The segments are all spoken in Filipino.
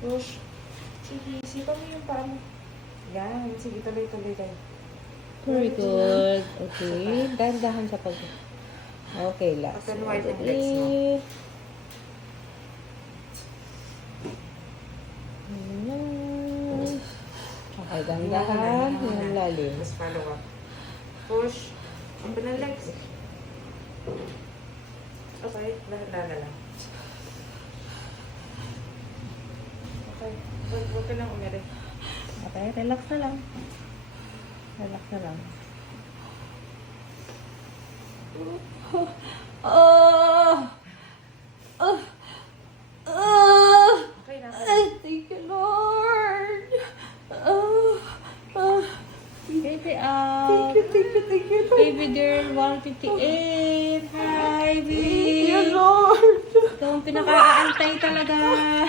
Push. Sige, sipa mo yung paa mo. Yan. Sige, tuloy-tuloy tayo. Very good. Okay. Dahan-dahan sa pag... Okay, last. Open wide yung legs mo. Ayan. Okay, dahan-dahan. Yung lalim. Tapos follow up. Push. Open ang legs. Okay, dahan-dahan lang. Okay, huwag ka lang umiri. Okay, relax na lang. Relax na lang. Okay na. Thank you, Lord. Baby, Thank you, Baby girl, 158. Hi, baby. Thank you, Lord. Ito ang pinaka-aantay talaga.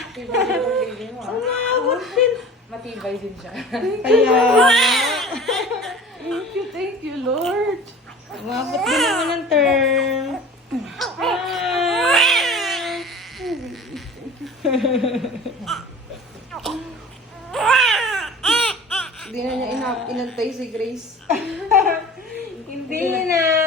Matibay yung baby mo. Umabot din. Matibay din siya. Kaya, Thank you, Lord. umabot din naman ang term. Hindi na niya inantay si Grace. Hindi na.